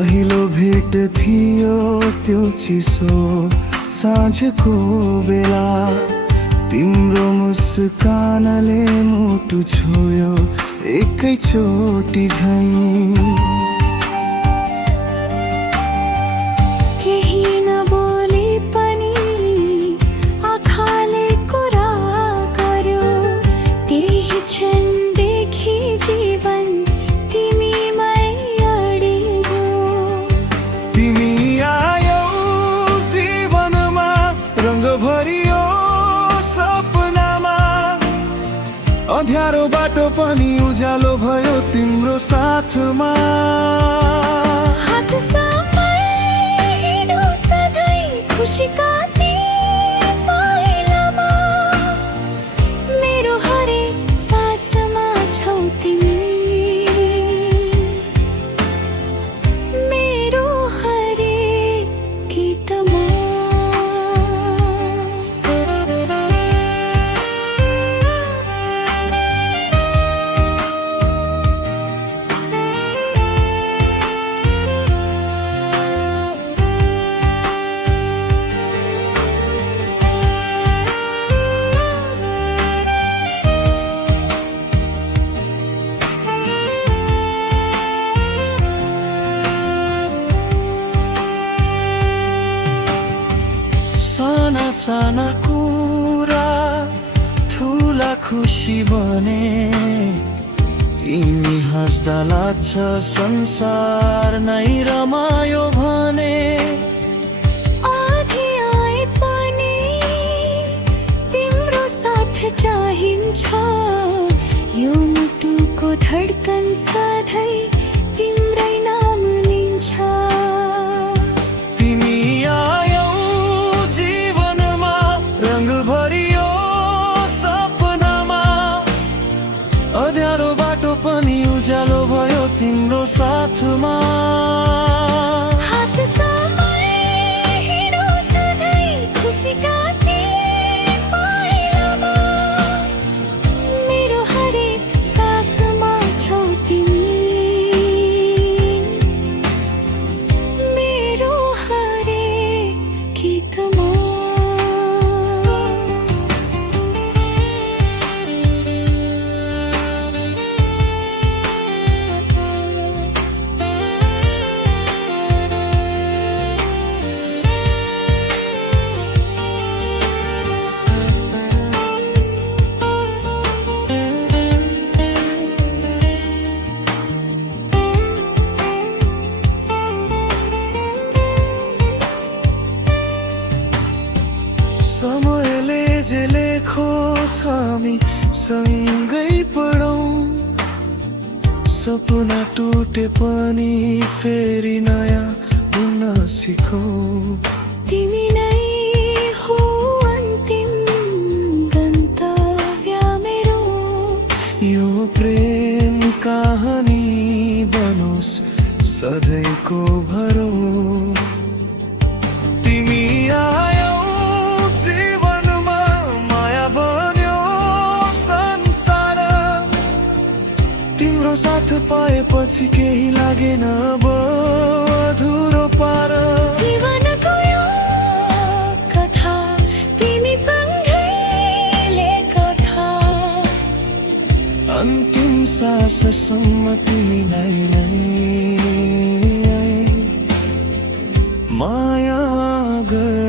पहिलो भेट थियो त्यो चिसो साँझको बेला, तिम्रो मुस्कानले मुटु छोयो एकैचोटि झैं। केही नबोली पनि आँखाले कुरा गर्यो, त्यही क्षणदेखि जीवन तिमीमै अडियो। तिमी आयौ जीवनमा, रंग भरियो सपनामा, अँध्यारो बाटो पनि उज्यालो भयो तिम्रो साथमा। हात समाई हिँडौ सधैँ खुसीका ती पाइलामा, मेरो हरेक सासमा छौ तिमी, मेरो हरेक गीतमा। साना साना कुरा ठुला खुसी बने, तिमी हाँस्दा लाग्छ संसार नै रमायो भने। आधी आए पनि तिम्रो साथ चाहिन्छ, यो मुटुको धड्कन सधैँ तिम्रै नाम लिन्छ। तिमी आयौ जीवनमा, रंग भरियो सपनामा, अँध्यारो बाटो पनि उज्यालो भयो तिम्रो साथमा। हात समाई हिँडौ सधैँ खुसीका ती पाइलामा, मेरो हरेक सासमा छौ तिमी, मेरो हरेक गीतमा। समयले जे लेखोस् हामी सँगै पढौँ, सपना टुटे पनि फेरि नयाँ हुन सिकौँ। तिमी नै हो अन्तिम गन्तव्य मेरो, यो प्रेम कहानी बनोस् सधैँको भरौँ। तिमी आयौ जीवनमा, माया बन्यो संसार, तिम्रो साथ पाएपछि केही लागेन अब अधुरो पार। जीवनको यो कथा तिमीसँगै लेखो था, अन्तिम साससम्म तिमीलाई नै माया गर।